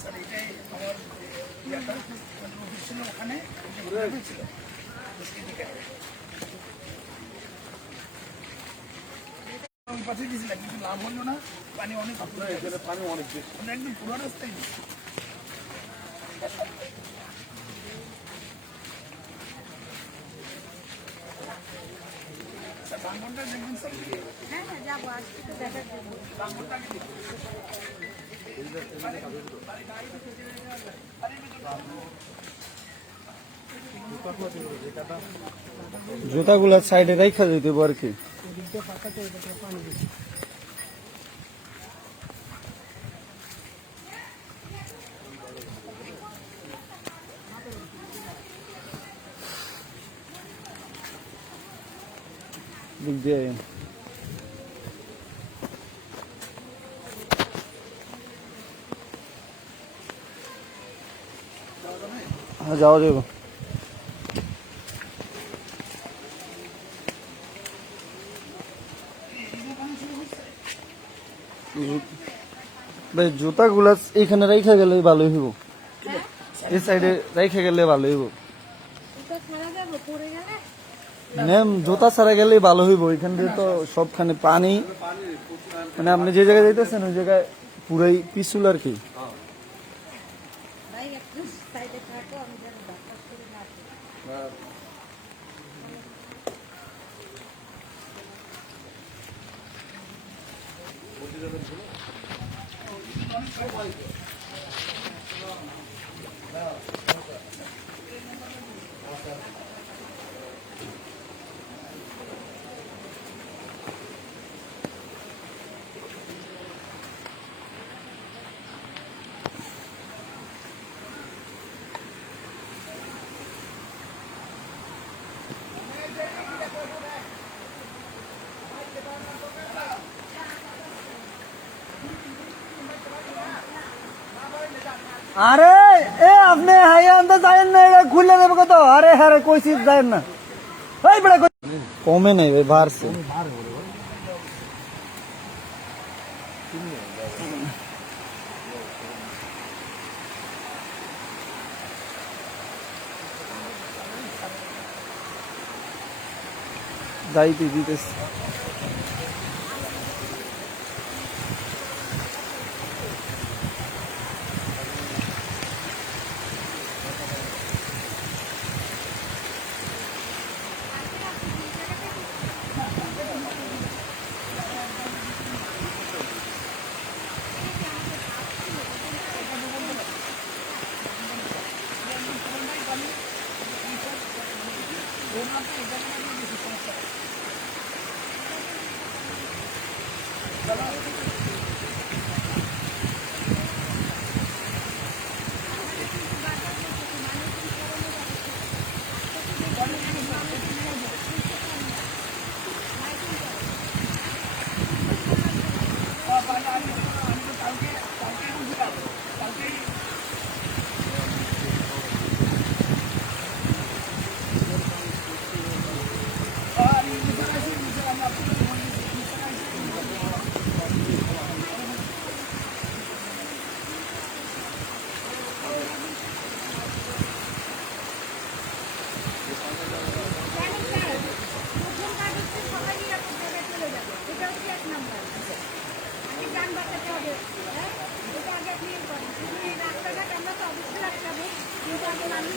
Sir এটাই আমার ইয়াটা মানে ছিল ওখানে ছিল পাঠিয়ে দিয়েছিলাম কিন্তু লাভ হলো না পানি অনেক পানি অনেক বেশি। একদম পুরো রাস্তায়। স্যার বাঙ্গনটা দেখবেন স্যার? হ্যাঁ হ্যাঁ যাব আজকে তো দেখা। যাব বাঙ্গনটা জুতাগুলা সাইডে রাইখা দিতে আর কি। দিক দিয়ে হ্যাঁ যাওয়া যাবে ভাই জুতাগুলা এখানে রাইখা গেলে ভালোই হইব। এই সাইডে রাইখা গেলে ভালোই হইব। ম্যাম জুতা ছাড়া গেলে ভালো হইব। এখান দিয়ে তো সবখানে পানি। মানে আপনি যে জায়গায় যাইতেছেন ওই জায়গায় পুরাই পিছুল আর কি। ভাই একটু আরে এ আপনি হাইয়া আনতে যায়েন না এটা খুলে দেবে কত আরে হ্যাঁ রে কইছি যায়েন না এই বেড়া কমে নাই ভাই বাড়ছে যাইতে দিতেছি Thank you. আমি